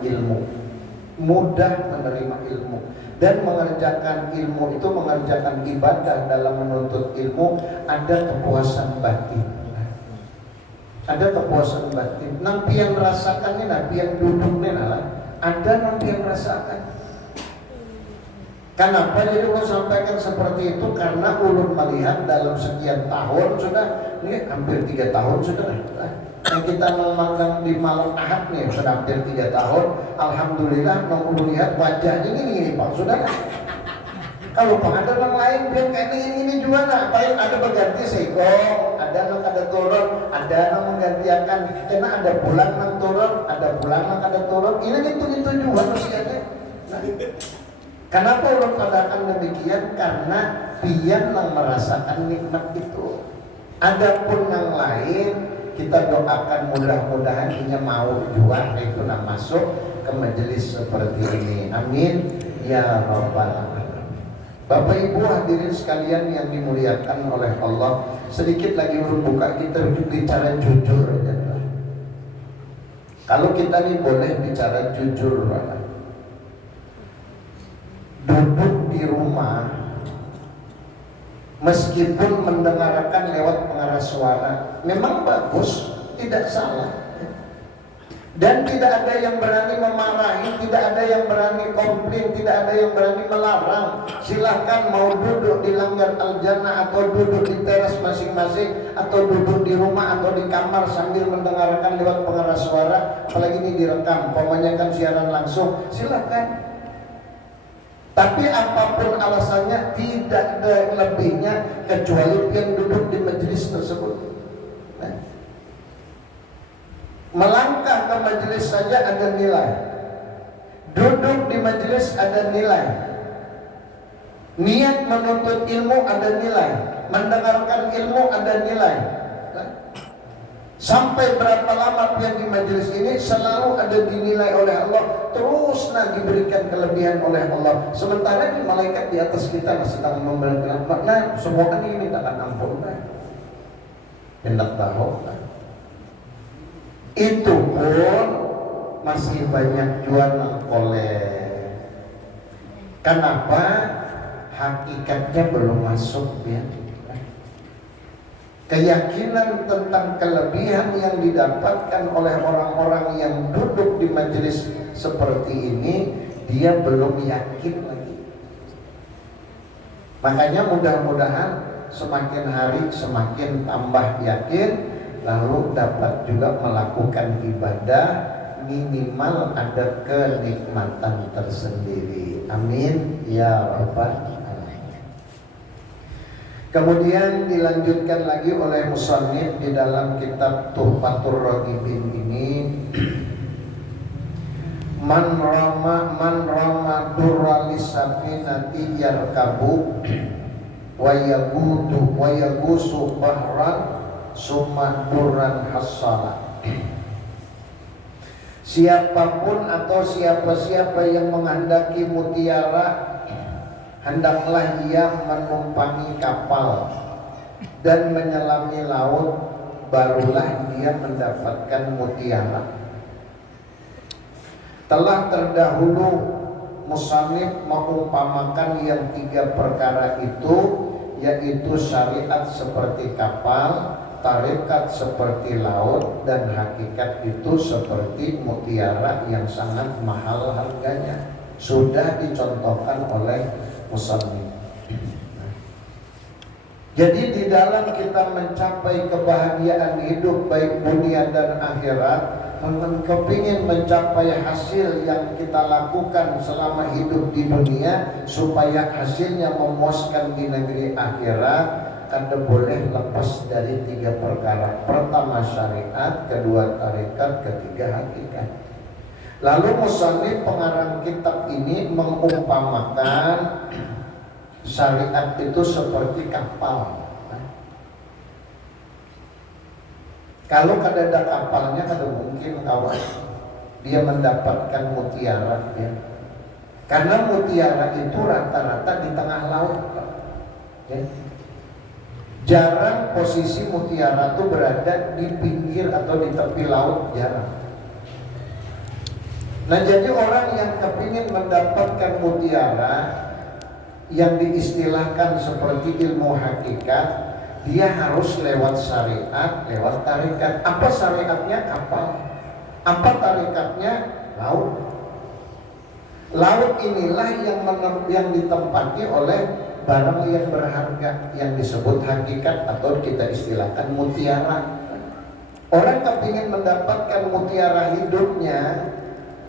ilmu, mudah menerima ilmu, dan mengerjakan ilmu itu, mengerjakan ibadah dalam menuntut ilmu, ada kepuasan batin. Ada kepuasan batin. Nang pian rasakan ini, nah pian duduk ini lah, ada nang pian rasakan. Kenapa jadi mau sampaikan seperti itu? Karena ulun melihat dalam sekian tahun sudah, ini hampir 3 tahun sudah. Yang kita memandang di malam Ahad nih sudah hampir 3 tahun. Alhamdulillah, nong ulun lihat wajahnya ini Pak, sudah. Kalau Pak ada orang lain biar kayak ini juga nah, paling ada berganti sego, ada nang ada turun, ada nang menggantikan, karena ada bulan nang turun, ada bulan nang ada turun. Ini gitu juga usianya. Nah, kenapa ulun katakan demikian? Karena pian yang merasakan nikmat itu. Adapun yang lain, kita doakan mudah-mudahan ini mau juga itu nak masuk ke majelis seperti ini. Amin ya rabbal alamin. Bapak Ibu hadirin sekalian yang dimuliakan oleh Allah, sedikit lagi ulun buka, kita bicara jujur aja. Kalau kita nih boleh bicara jujur, duduk di rumah meskipun mendengarkan lewat pengeras suara memang bagus, tidak salah, dan tidak ada yang berani memarahi, tidak ada yang berani komplain, tidak ada yang berani melarang. Silahkan mau duduk di langgar al-jannah, atau duduk di teras masing-masing, atau duduk di rumah atau di kamar sambil mendengarkan lewat pengeras suara, apalagi ini direkam, pemanyakan siaran langsung, silahkan. Tapi apapun alasannya, tidak ada lebihnya kecuali yang duduk di majelis tersebut. Nah, melangkah ke majelis saja ada nilai, duduk di majelis ada nilai, niat menuntut ilmu ada nilai, mendengarkan ilmu ada nilai. Nah, sampai berapa lama pian di majelis ini selalu ada dinilai oleh Allah, terus diberikan kelebihan oleh Allah. Sementara di malaikat di atas kita sedang memberikan makna, semua ini mintakan ampun. Hendak tahu, itu pun masih banyak jual oleh. Kenapa? Hakikatnya belum masuk ya. Keyakinan tentang kelebihan yang didapatkan oleh orang-orang yang duduk di majelis seperti ini, dia belum yakin lagi. Makanya mudah-mudahan semakin hari semakin tambah yakin, lalu dapat juga melakukan ibadah, minimal ada kenikmatan tersendiri. Amin ya rabbal. Kemudian dilanjutkan lagi oleh musannif di dalam kitab Tuhfatur Raghibin ini, man rama durralis safinati yarkabu wa yagusu bahran summa durran hassala. Siapapun atau siapa-siapa yang menghendaki mutiara, hendaklah ia menumpangi kapal dan menyelami laut, barulah dia mendapatkan mutiara. Telah terdahulu musannif mengumpamakan yang 3 perkara itu, yaitu syariat seperti kapal, tarekat seperti laut, dan hakikat itu seperti mutiara yang sangat mahal harganya. Sudah dicontohkan oleh musannif. Jadi di dalam kita mencapai kebahagiaan hidup baik dunia dan akhirat, kepingin mencapai hasil yang kita lakukan selama hidup di dunia supaya hasilnya memuaskan di negeri akhirat, kada boleh lepas dari 3 perkara. Pertama syariat, kedua tarekat, ketiga hakikat. Lalu musannif pengarang kitab ini mengumpamakan syariat itu seperti kapal. Kalau kada ada kapalnya, kada mungkin kawan dia mendapatkan mutiara ya. Karena mutiara itu rata-rata di tengah laut ya. Jarang posisi mutiara itu berada di pinggir atau di tepi laut, jarang. Nah, jadi orang yang kepingin mendapatkan mutiara yang diistilahkan seperti ilmu hakikat, dia harus lewat syariat, lewat tarikat. Apa syariatnya? Kapal. Apa tarikatnya? Laut. Laut inilah yang ditempati oleh barang yang berharga, yang disebut hakikat atau kita istilahkan mutiara. Orang kepingin mendapatkan mutiara hidupnya,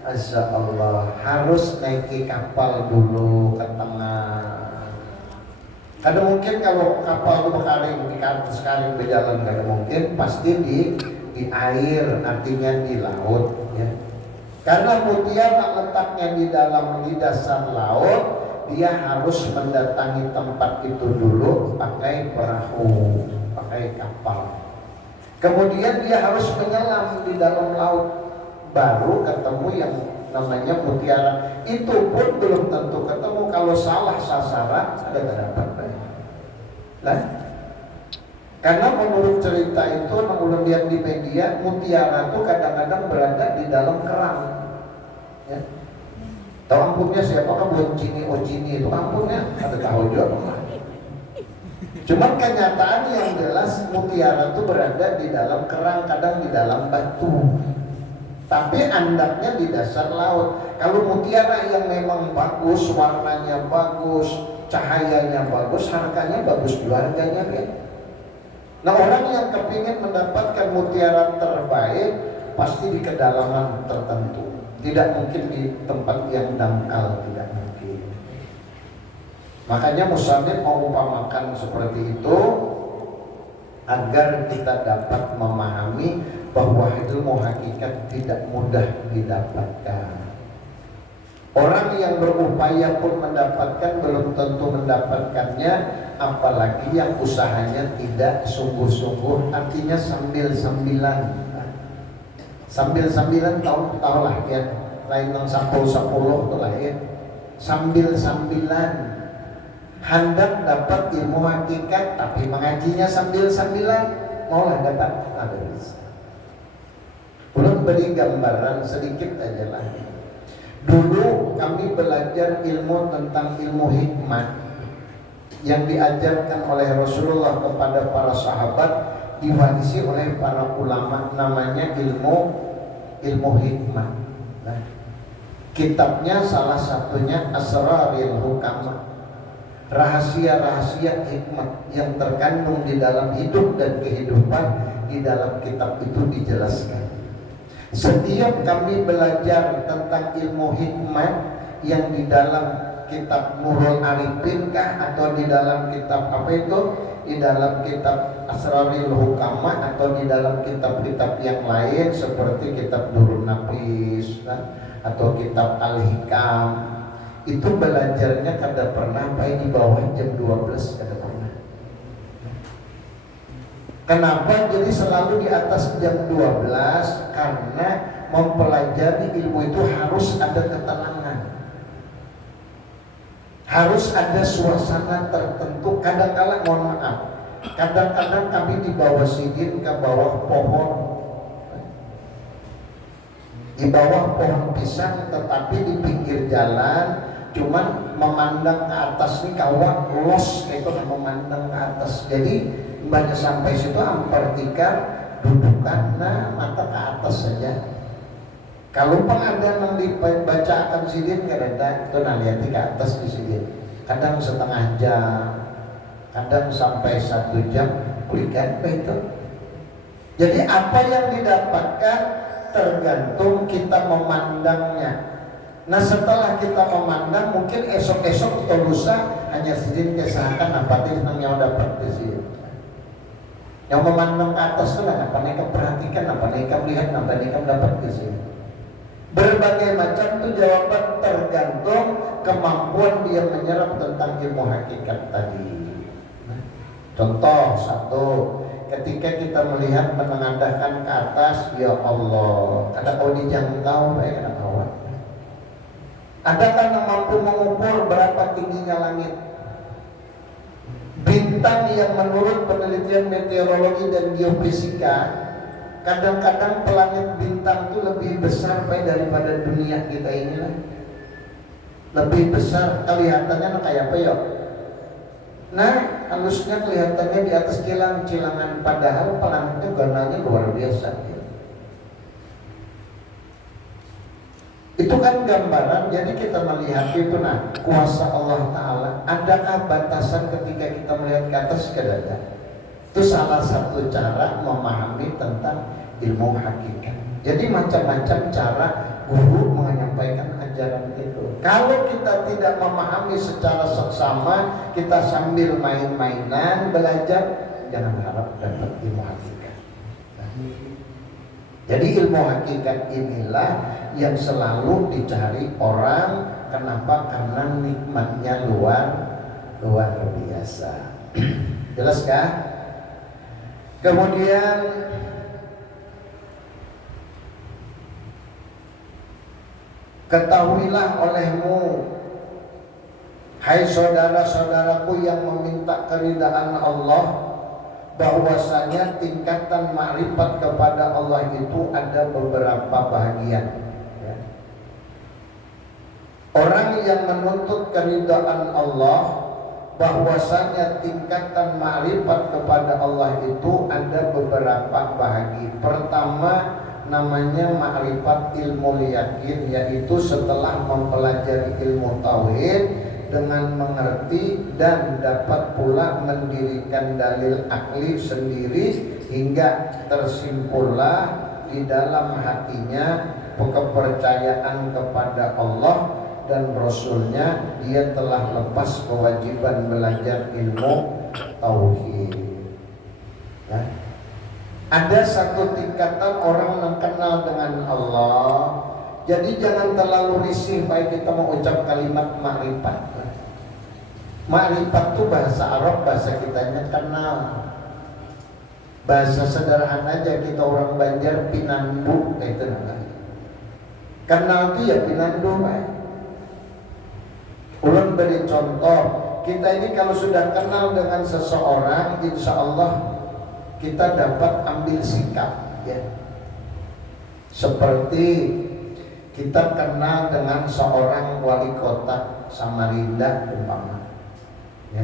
Masya Allah, harus naiki kapal dulu ke tengah. Kada mungkin kalau kapal itu berkaring di atas karing berjalan, kada mungkin, pasti di air, artinya di laut, ya. Karena mutiara letaknya di dasar laut, dia harus mendatangi tempat itu dulu pakai perahu, pakai kapal. Kemudian dia harus menyelam di dalam laut, baru ketemu yang namanya mutiara. Itu pun belum tentu ketemu, kalau salah sasaran ada dapat. Nah, karena menurut cerita itu, yang lihat di media, mutiara itu kadang-kadang berada di dalam kerang. Ya. Tahu ampunnya siapakah? Boncini Ocini itu ampunnya ada tahu juga. Cuman kenyataan yang jelas mutiara itu berada di dalam kerang, kadang di dalam batu. Tapi andaknya di dasar laut. Kalau mutiara yang memang bagus, warnanya bagus, cahayanya bagus, harganya bagus juga harganya, ya. Nah, orang yang kepingin mendapatkan mutiara terbaik pasti di kedalaman tertentu. Tidak mungkin di tempat yang dangkal, tidak mungkin. Makanya musannif mengumpamakan seperti itu agar kita dapat memahami bahwa ilmu hakikat tidak mudah didapatkan. Orang yang berupaya pun mendapatkan belum tentu mendapatkannya, apalagi yang usahanya tidak sungguh-sungguh, artinya sambil-sambilan. Sambil-sambilan tahu lah ya, lain yang sapul-sapuluh itu lah ya. Sambil-sambilan hendak dapat ilmu hakikat tapi mengajinya sambil-sambilan, maulah dapat ada bisa. Belum beri gambaran sedikit aja lah. Dulu kami belajar ilmu tentang ilmu hikmah yang diajarkan oleh Rasulullah kepada para sahabat, diwarisi oleh para ulama, namanya ilmu hikmah. Nah, kitabnya salah satunya Asrarul Hukama, rahasia-rahasia hikmah yang terkandung di dalam hidup dan kehidupan. Di dalam kitab itu dijelaskan. Setiap kami belajar tentang ilmu hikmah yang di dalam kitab Nurul Arifin kah, atau di dalam kitab apa itu, di dalam kitab Asrarul Hukama, atau di dalam kitab-kitab yang lain seperti kitab Nurul Nafis kan? Atau kitab Al-Hikam, itu belajarnya kada pernah baik di bawah jam 12, kada pernah. Kenapa? Jadi selalu di atas jam 12, karena mempelajari ilmu itu harus ada ketenangan, harus ada suasana tertentu. Kadang-kadang, mohon maaf, kadang-kadang kami di bawah sidin ke bawah pohon, di bawah pohon pisang, tetapi di pinggir jalan, cuman memandang ke atas nih, kawak los itu memandang ke atas. Jadi banyak sampai situ ampertikar dudukan, nah mata ke atas saja. Kalau pengadaan yang dibacakan sidin kadang itu nah lihat ke atas di sidin, kadang setengah jam, kadang sampai 1 jam kulikan itu. Jadi apa yang didapatkan tergantung kita memandangnya. Nah, setelah kita memandang, mungkin esok-esok atau lusa hanya sidin kesahakan apa yang dapat di sini. Yang memandang ke atas itu apa nih perhatikan, apa nih lihat, apa nih dapat di sini. Berbagai macam itu jawaban tergantung kemampuan dia menyerap tentang ilmu hakikat tadi. Contoh satu, ketika kita melihat menengadahkan ke atas, ya Allah, ada kau dijangkau, baik ada kawan. Adakah yang mampu mengukur berapa tingginya langit? Bintang yang menurut penelitian meteorologi dan geofisika Kadang-kadang planet bintang itu lebih besar Pak daripada dunia kita ini lah. Lebih besar, kelihatannya kayak apa ya? Nah, halusnya kelihatannya di atas kilang-kilangan, padahal planetnya gananya luar biasa ya. Itu kan gambaran, jadi kita melihat itu kuasa Allah Ta'ala. Adakah batasan ketika kita melihat ke atas ke dada? Itu salah satu cara memahami tentang ilmu hakikat. Jadi macam-macam cara guru menyampaikan ajaran itu. Kalau kita tidak memahami secara seksama, kita sambil main-mainan belajar, jangan harap dapat ilmu hakikat. Jadi ilmu hakikat inilah yang selalu dicari orang. Kenapa? Karena nikmatnya luar biasa. Jelas kah? Kemudian ketahuilah olehmu, hai saudara-saudaraku yang meminta keridaan Allah, bahwasanya tingkatan makrifat kepada Allah itu ada beberapa bagian ya. Orang yang menuntut keridaan Allah, bahwasanya tingkatan makrifat kepada Allah itu ada beberapa bagian. Pertama namanya makrifat ilmu yakin, yaitu setelah mempelajari ilmu tauhid dengan mengerti dan dapat pula mendirikan dalil akli sendiri, hingga tersimpullah di dalam hatinya kepercayaan kepada Allah dan Rasulnya. Dia telah lepas kewajiban belajar ilmu tauhid ya. Ada satu tingkatan orang yang kenal dengan Allah, jadi jangan terlalu risih baik kita mengucap kalimat makrifat. Makrifat itu bahasa Arab, bahasa kitanya kenal. Bahasa sederhana aja kita orang Banjar pinandu kayak itu namanya. Kenal itu ya pinandu Pak. Ulun beri contoh, kita ini kalau sudah kenal dengan seseorang, insya Allah kita dapat ambil sikap ya. Seperti kita kenal dengan seorang wali kota Samarinda umpama ya.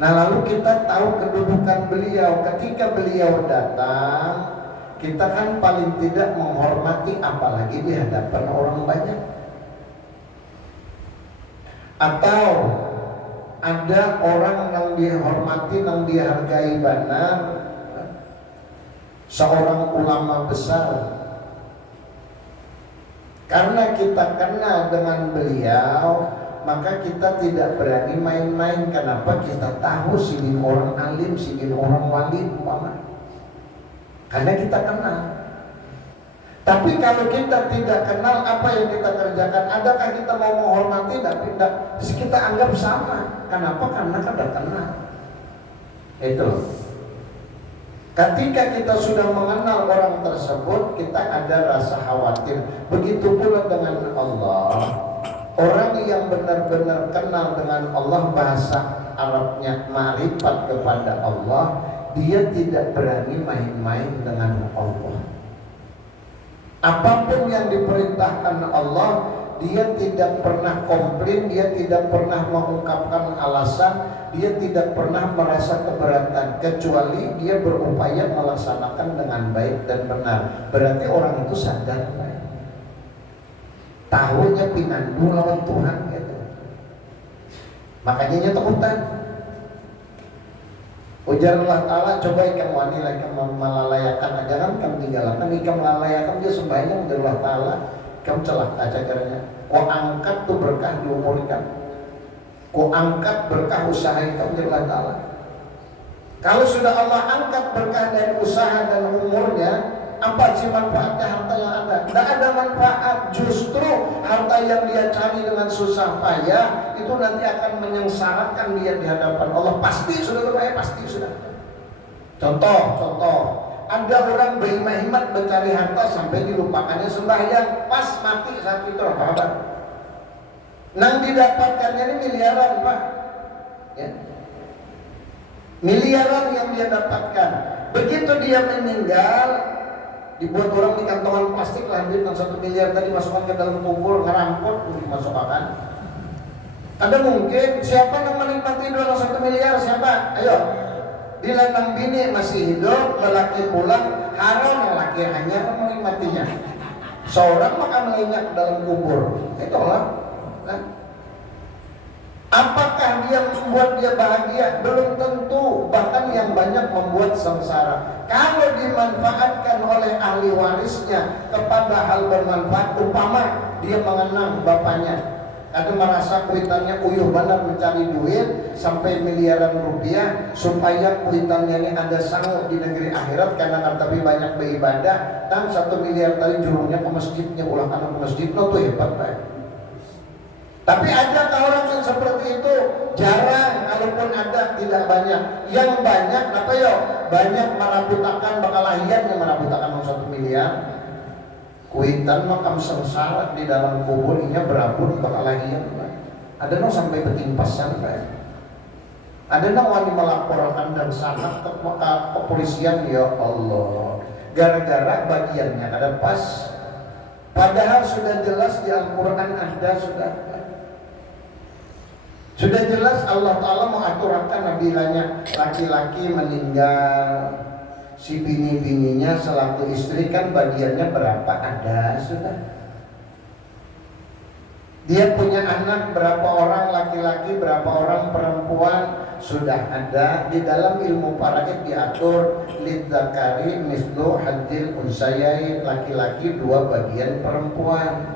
Nah lalu kita tahu kedudukan beliau. Ketika beliau datang, kita kan paling tidak menghormati, apalagi di hadapan orang banyak. Atau ada orang yang dihormati, yang dihargai benar, seorang ulama besar. Karena kita kenal dengan beliau, maka kita tidak berani main-main. Kenapa? Kita tahu si orang alim, si orang wali umpama. Karena kita kenal. Tapi kalau kita tidak kenal, apa yang kita kerjakan? Adakah kita mau menghormati? Tidak. Kita anggap sama. Kenapa? Karena kita kenal. Itu. Ketika kita sudah mengenal orang tersebut, kita ada rasa khawatir. Begitu pula dengan Allah. Orang yang benar-benar kenal dengan Allah, bahasa Arabnya ma'rifat kepada Allah, dia tidak berani main-main dengan Allah. Apapun yang diperintahkan Allah, dia tidak pernah komplain, dia tidak pernah mengungkapkan alasan, dia tidak pernah merasa keberatan, kecuali dia berupaya melaksanakan dengan baik dan benar. Berarti orang itu sadar, tahunya pinandu lawan Tuhan gitu. Makanya nya takutan. Ujar Allah Ta'ala, coba ikan wanita ikan melalayakan, jangan kamu tinggalkan, ikan melalayakan dia sembahyang ujar Allah Ta'ala, kamu celaka cacarnya. Kau angkat tuh berkah di umur ikan, kau angkat berkah usaha ikan ujar Allah Ta'ala. Kalau sudah Allah angkat berkah dari usaha dan umurnya, apa sih manfaatnya harta yang ada? Tidak ada manfaat. Justru harta yang dia cari dengan susah payah itu nanti akan menyengsarakan dia di hadapan Allah. Pasti sudah berbahaya, pasti sudah. Contoh, ada orang berhimmat mencari harta sampai dilupakannya sembahyang. Pas mati saat itu apa? Nang didapatkannya ini miliaran Pak. Ya. Miliaran yang dia dapatkan. Begitu dia meninggal, dibuat orang di kantongan plastik lah, duit 1 miliar tadi masukkan ke dalam kubur, ngerampot, dimasukkan. Ada mungkin siapa yang menikmati 1 miliar? Siapa? Ayo. Dilandang bini masih hidup, lelaki pulang, haram lelaki hanya menikmatinya. Seorang maka menginjak dalam kubur. Itulah. Nah, apakah dia membuat dia bahagia? Belum tentu. Bahkan yang banyak membuat sengsara. Kalau dimanfaatkan oleh ahli warisnya kepada hal bermanfaat, umpama dia mengenang bapaknya, ada merasa kuitannya uyuh benar mencari duit sampai miliaran rupiah supaya kuitannya ini ada sanggup di negeri akhirat karena tapi banyak beribadah dan 1 miliar tadi jurungnya ke masjidnya ulang anak ke masjid no tuh hebat baik. Tapi adakah orang yang seperti itu? Jarang, kalaupun ada tidak banyak. Yang banyak apa yo? Banyak marabutakan bakalahian yang marabutakan 1 miliar. Kuitan makam sengsara di dalam kuburnya berabun bakalahian. Ada no sampai betimpas sampai. Ada no wani melaporkan dan sangat ke kepolisian, ya Allah. Gara-gara bagiannya ada pas. Padahal sudah jelas di Al-Quran ada sudah jelas Allah Ta'ala mengaturkan nabilanya laki-laki meninggal, si bini-bininya selaku istri kan bagiannya berapa ada sudah. Dia punya anak berapa orang laki-laki, berapa orang perempuan sudah ada. Di dalam ilmu faraid diatur lidzakari mislu hadzil unsayain, laki-laki 2 bagian perempuan.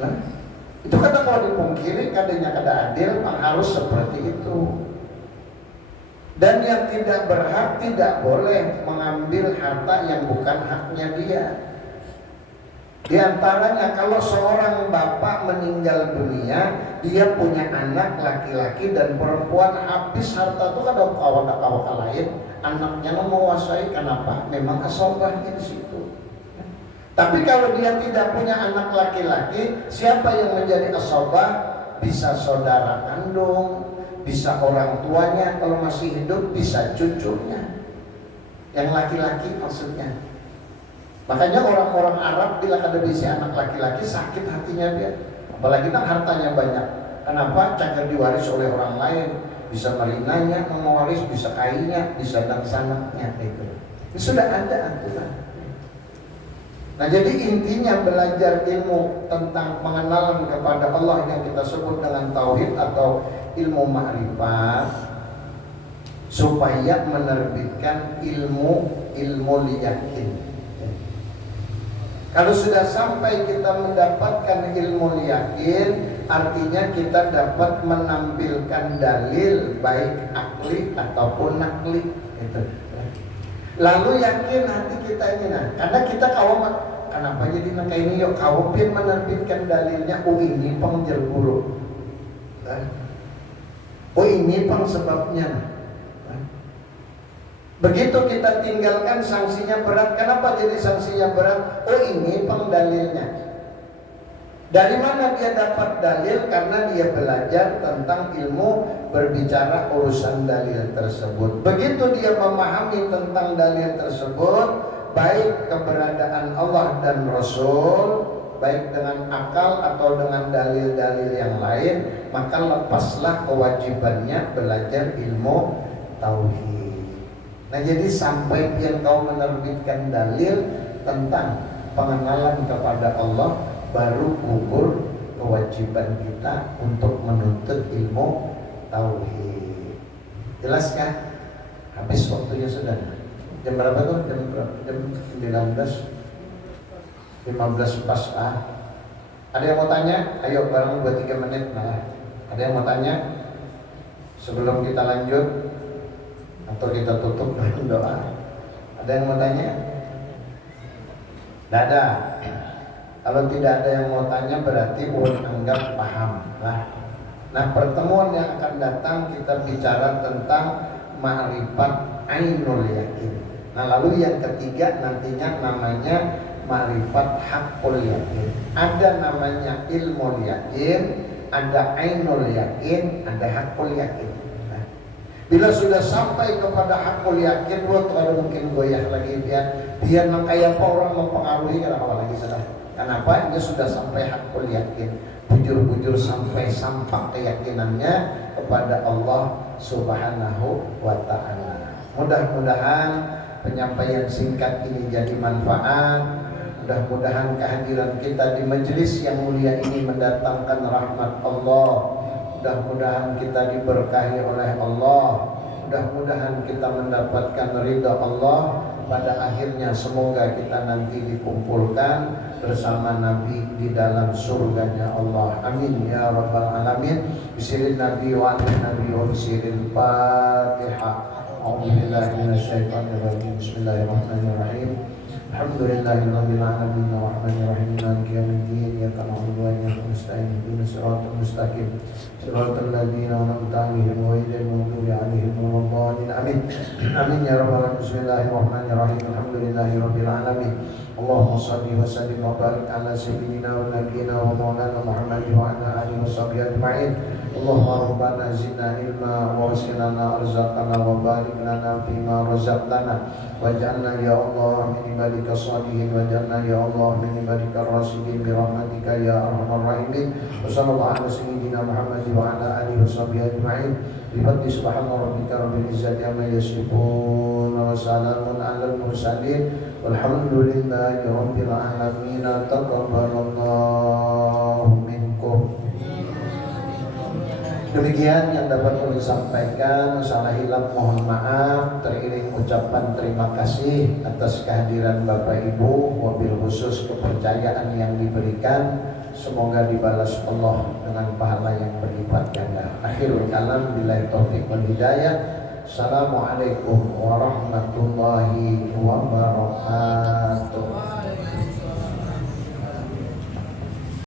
Nah, itu kata kalau dipungkiri kadanya kada adil, harus seperti itu. Dan yang tidak berhak tidak boleh mengambil harta yang bukan haknya dia. Di antaranya kalau seorang bapak meninggal dunia, dia punya anak laki-laki dan perempuan, habis harta itu kada kawan lain, anaknya menguasai. Kenapa? Memang asobahnya di situ. Tapi kalau dia tidak punya anak laki-laki, siapa yang menjadi asobah? Bisa saudara kandung, bisa orang tuanya kalau masih hidup, bisa cucunya. Yang laki-laki maksudnya. Makanya orang-orang Arab bila ada bisa anak laki-laki sakit hatinya dia. Apalagi kan hartanya banyak. Kenapa? Cagar diwaris oleh orang lain. Bisa marinanya, mewaris, bisa kainya, bisa dan sanaknya itu. Ini sudah ada aturan. Nah jadi intinya belajar ilmu tentang pengenalan kepada Allah yang kita sebut dengan tauhid atau ilmu ma'rifat, supaya menerbitkan ilmu yakin. Kalau sudah sampai kita mendapatkan ilmu yakin, artinya kita dapat menampilkan dalil baik akli ataupun nakli gitu. Lalu yakin hati kita ini, nah, karena kita kawam, kenapa jadi nak ini yuk kawam pin menerbitkan dalilnya, oh ini pengjer guru, oh ini pang sebabnya. Begitu kita tinggalkan sanksinya berat. Kenapa jadi sanksinya berat? Oh ini pang dalilnya. Dari mana dia dapat dalil? Karena dia belajar tentang ilmu berbicara urusan dalil tersebut. Begitu dia memahami tentang dalil tersebut, baik keberadaan Allah dan Rasul, baik dengan akal atau dengan dalil-dalil yang lain, maka lepaslah kewajibannya belajar ilmu tauhid. Nah jadi sampai yang kau menerbitkan dalil tentang pengenalan kepada Allah, baru gugur kewajiban kita untuk menuntut ilmu tauhid. Jelas kan? Habis waktunya sudah. Jam berapa tuh? Jam 19. 15 pas Ada yang mau tanya? Ayo bareng 2-3 menit. Nah, ada yang mau tanya? Sebelum kita lanjut atau kita tutup dengan doa. Ada yang mau tanya? Tidak ada. Kalau tidak ada yang mau tanya berarti anggap paham. Nah pertemuan yang akan datang kita bicara tentang ma'rifat ainul yakin. Nah lalu yang ketiga nantinya namanya ma'rifat haqqul yakin. Ada namanya ilmu yakin, ada ainul yakin, ada haqqul yakin. Bila sudah sampai kepada hakul yakin, buat kalau mungkin goyah lagi biar kayak apa orang mempengaruhi kenapa lagi sudah. Kenapa? Ini sudah sampai hakul yakin, bujur-bujur sampai sampak keyakinannya kepada Allah Subhanahu wa Ta'ala. Mudah-mudahan penyampaian singkat ini jadi manfaat. Mudah-mudahan kehadiran kita di majelis yang mulia ini mendatangkan rahmat Allah. Mudah-mudahan kita diberkahi oleh Allah. Mudah-mudahan kita mendapatkan ridha Allah. Pada akhirnya semoga kita nanti dikumpulkan bersama Nabi di dalam surganya Allah. Amin ya rabbal alamin. Bisirin Nabi wa alin Nabi wa bisirin Fatihah. A'udzubillahi minasyaitonirrajim. Bismillahirrahmanirrahim. Alhamdulillahirabbil alamin arrahmanir rahim maliki yaumiddin iyyaka na'budu wa iyyaka nasta'in ihdinas siratal mustaqim siratal ladzina an'amta 'alaihim ghairil maghdubi 'alaihim waladdallin amin amin ya rabbal alamin bismillahirrahmanirrahim alhamdulillahirabbil alamin Allahumma shalli wa sallim wa barik ala sayyidina wa nabiyyina wa maulana Muhammadin wa ala alihi washabbihi ajma'in Allahumma rabbana zidna ilma wa wasilana arzaqana wa barik lana fima razaqtana waj'alna ya Allah min ibadika shalihin waj'alna ya Allah min ibadika rasyidin bi rahmatika ya arhamar rahimin wa sallallahu ala sayyidina Muhammad wa ala alihi washabbihi ajma'in bi fadli subhana rabbika rabbil izzati amma yasifun wa salamun alal mursalin walhamdulillahi rabbil alamin taqabbalallahu minkum. Demikian yang dapat kami sampaikan. Salah hilang mohon maaf. Teriring ucapan terima kasih atas kehadiran Bapak Ibu, wabil khusus kepercayaan yang diberikan. Semoga dibalas Allah dengan pahala yang berlipat ganda. Akhirul kalam billahi taufiq wal hidayah. Assalamualaikum warahmatullahi wabarakatuh.